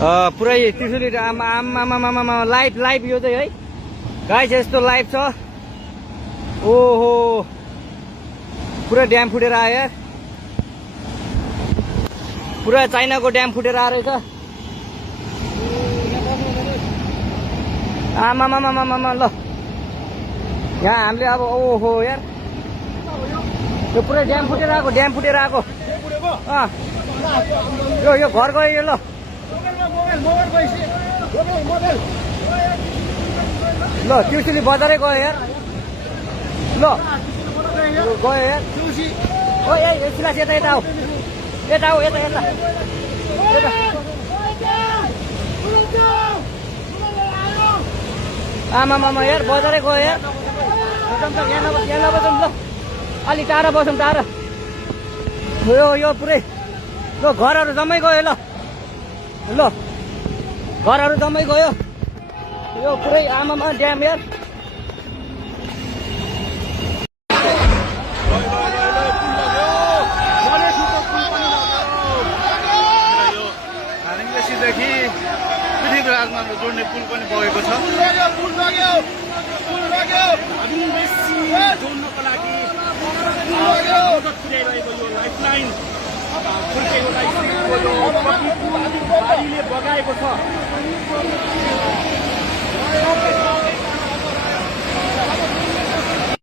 पुरै त्रिशुली आमा लाइभ यो चाहिँ है गाइस यस्तो लाइभ छ ओहो पुरा ड्याम फुटेर आयो यार पुरा चाइनाको ड्याम फुटेर आएर रहेछ आमा ल यहाँ हामीले अब ओहो यार यो पुरै ड्याम फुटेर आएको यो घर गयो यो ल ल त्रिशुली बजारै गयो यार ल गयो यार ओ ए सिलास यता आऊ यता आमा यार बजारै गयो यार यहाँ नबसौँ ल अलि टाढा बसौँ टाढा यो पुरै ल घरहरू जम्मै गयो ल घरहरू जम्मै गयो यो पुरै आमामा ड्याम यार पृथ्वीराजमा जोड्ने पुल पनि बगेको छ जोड्नको लागि मद्दत पुर्याइरहेको यो लाइफलाइन बाढीले बगाएको छ